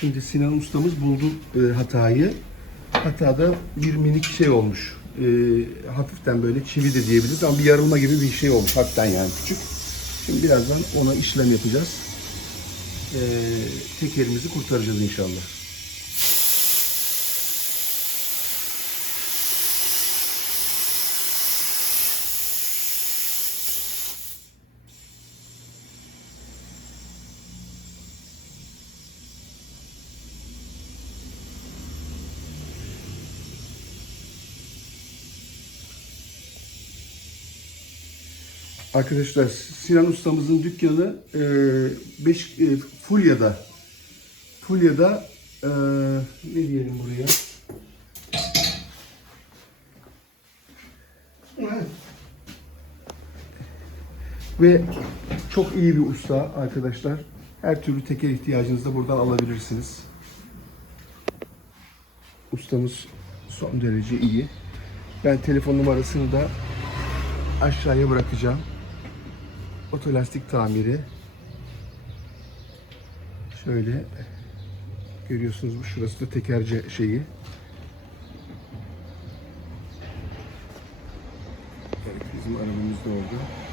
Şimdi Sinan ustamız buldu e, hatayı. Hatada bir minik şey olmuş. E, hafiften böyle çivi de diyebiliriz ama bir yarılma gibi bir şey olmuş. Hafiften yani küçük. Şimdi birazdan ona işlem yapacağız. E, tekerimizi kurtaracağız inşallah. Arkadaşlar Sinan ustamızın dükkanı 5 Fulya'da. Fulya'da e, ne diyelim buraya? Ve çok iyi bir usta arkadaşlar. Her türlü teker ihtiyacınızı da buradan alabilirsiniz. Ustamız son derece iyi. Ben telefon numarasını da aşağıya bırakacağım. Otolastik tamiri. Şöyle görüyorsunuz bu şurası da tekerce şeyi. Evet, bizim arabamız da orada.